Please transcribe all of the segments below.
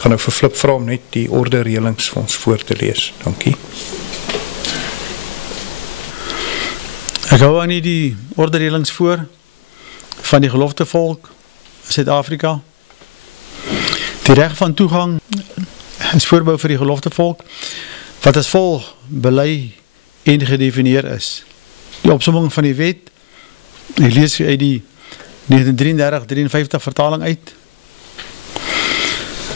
gaan nou vir Flip vra om net die orde reëlings vir ons voor te lees. Dankie. Ek hou aan die orde reëlings voor van die geloftevolk Suid-Afrika. Die reg van toegang is voorbou vir die geloftevolk, wat as volg belei en gedefinieer is. Die opsomming van die wet, ek lees uit die 1933-53 vertaling uit,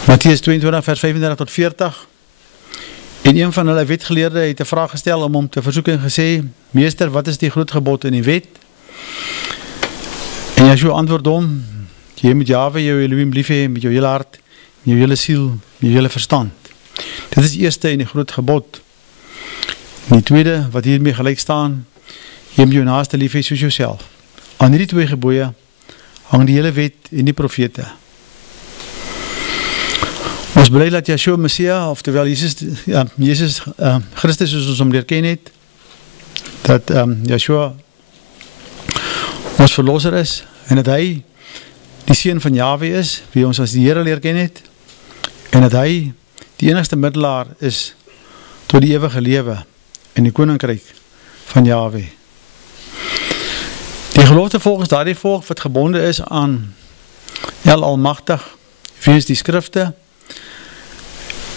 Mattheus 22 vers 35 tot 40, en een van hulle wetgeleerde het 'n vraag gestel om hom te versoek en gesê, meester, wat is die groot gebod in die wet? En Yeshua antwoord hom, jy moet Jahwe jou Elohim lief hê met jou hele hart, met jou hele siel, met jou hele verstand. Dit is die eerste en die groot gebod. En die tweede, wat hiermee gelyk staan, jy moet jou naaste lief hê soos jouself. Aan hierdie twee gebooie hang die hele wet en die profete. Ons bely dat Yeshua Messia, oftewel Jesus Christus soos ons hom leer ken het, dat Yeshua ons verlosser is, en dat hy die seun van Jahwe is, wie ons as die Here leer ken het, en dat hy die enigste middelaar is tot die ewige lewe in die koninkryk van Jahwe. Die gelofte volgens daardie volk wat gebonde is aan El Almagtig, weens die skrifte,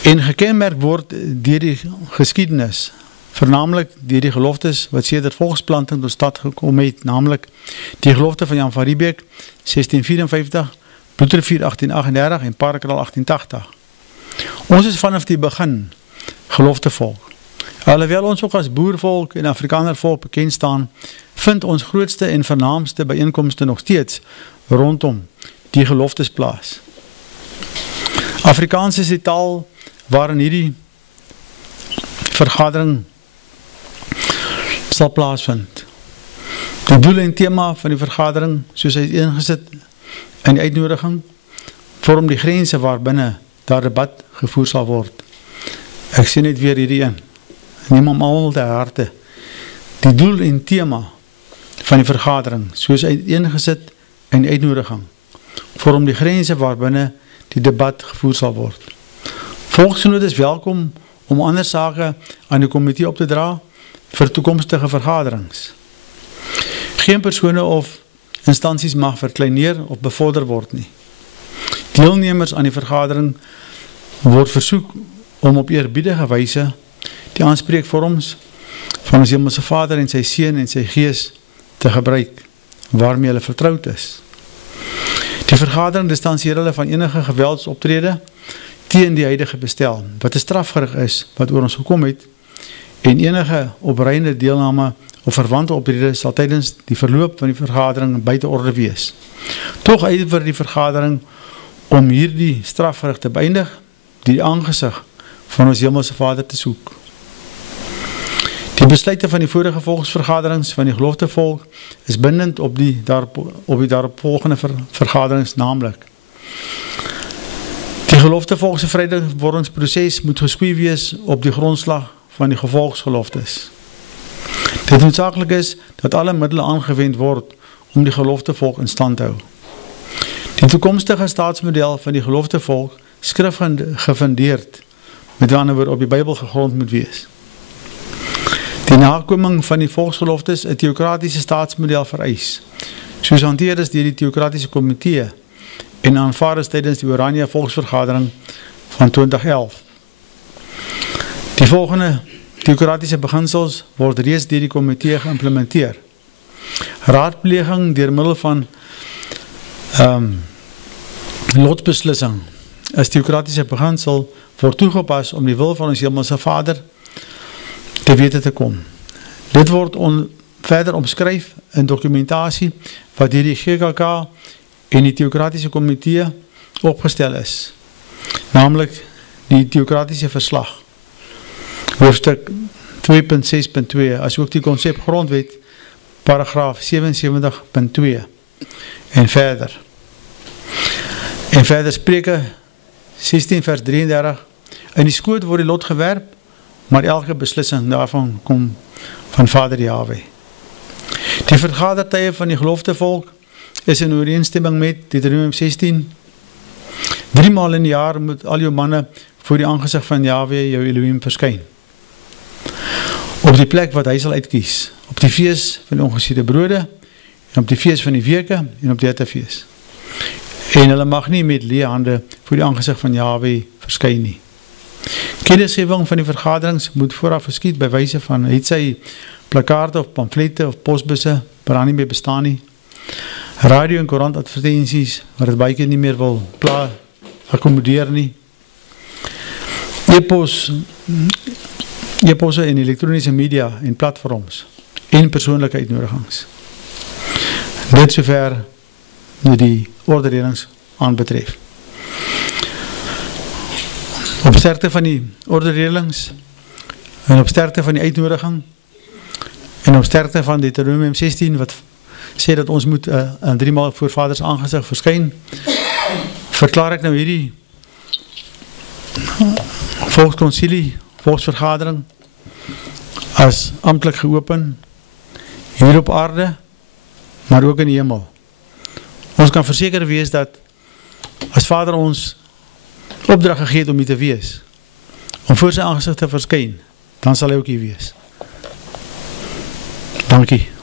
en gekenmerk word deur die geskiedenis, vernaamlik deur die geloftes wat sedert volksplanting tot stand gekom het, naamlik die gelofte van Jan van Riebeeck 1654, Bloedrivier 1838 en Parakral 1880. Ons is vanaf die begin geloftevolk. Alhoewel ons ook as boervolk en Afrikanervolk bekend staan, vind ons grootste en vernaamste byeenkomste nog steeds rondom die geloftes plaas. Afrikaans is die taal waarin hierdie vergadering sal plaasvind. Die doel en thema van die vergadering, soos hy ingesit in die uitnodiging, vorm die grense waarbinne daar debat gevoer sal word. Ek sê net weer hierdie een. Neem hom almal te harte. Die doel en thema van die vergadering, soos hy ingesit in die uitnodiging, vorm die grense waarbinne die debat gevoer sal word. Volksgenoot is welkom om ander sake aan die komitee op te dra vir toekomstige vergaderings. Geen persone of instansies mag verkleineer of bevorder word nie. Deelnemers aan die vergadering word versoek om op eerbiedige wyse die aanspreekvorms van ons Hemelse Vader en sy Seun en sy Gees te gebruik, waarmee hulle vertroud is. Die vergadering distansieer hulle van enige geweldsoptrede teen die huidige bestel, wat 'n strafgerig is, wat oor ons gekom het, en enige opreiende deelname of verwante optrede sal tydens die verloop van die vergadering buite orde wees. Tog ywer die vergadering om hierdie strafgerig te beëindig, die aangesig van ons Hemelse Vader te soek. Die besluite van die vorige volksvergaderings van die geloftevolk is bindend op die daaropvolgende vergaderings, naamlik die geloftevolkse vryheidswordingsproses moet geskwee wees op die grondslag van die gevolgsgeloftes. Dit noodsaaklik is dat alle middele aangewend word om die geloftevolk in stand te hou. Die toekomstige staatsmodel van die geloftevolk skrif gefundeerd, met ander woorde op die Bybel gegrond moet wees. Die nakoming van die volksgeloftes 'n teokratiese staatsmodel vereis, soos hanteer is deur die teokratiese komitee en aanvaar is tydens die Oranje Volksvergadering van 2011. Die volgende teokratiese beginsels word reeds deur die komitee geïmplementeer. Raadpleging deur middel van lotsbeslissing as teokratiese beginsel word toegepas om die wil van ons Hemelse Vader te wete te kom. Dit word verder omskryf in dokumentasie wat deur die GKK en die teokratiese komitee opgestel is, naamlik die teokratiese verslag, hoofstuk 2.6.2, as ook die konsep grondwet, paragraaf 77.2, en verder. En verder Spreuke 16 vers 33, in die skoot word die lot gewerp, maar elke beslissing daarvan kom van Vader Jahwe. Die vergadertye van die geloftevolk is in ooreenstemming met Deuteronomium 16, 3 maal in die jaar moet al jou manne voor die aangesig van Jahwe, jou Elohim, verskyn. Op die plek wat hy sal uitkies, op die fees van die ongesiede brode, en op die fees van die weke, en op die hittefees. En hulle mag nie met leë hande voor die aangesig van Jahwe verskyn nie. Kennisgewing van die vergaderings moet vooraf geskied by wyse van het sy plakkaarte of pamflette of posbusse, waar nie meer bestaan nie. Radio en koerant advertensies, waar het baie keer nie meer wil akkommodeer nie. E-posse en elektroniese media en platforms en persoonlike uitnodigings. Dit sover met die orderedings aanbetref. Op sterkte van die orderedings en op sterkte van die uitnodiging en op sterkte van Deuteronomium 16 wat sê dat ons moet 3 maal voor Vaders aangesig verskyn, verklaar ek nou hierdie volksvergadering as amptelik geopen hier op aarde, maar ook in die hemel. Ons kan verseker wees dat as Vader ons opdrag gegee het om hier te wees, om voor sy aangesig te verskyn, dan sal hy ook hier wees. Dankie.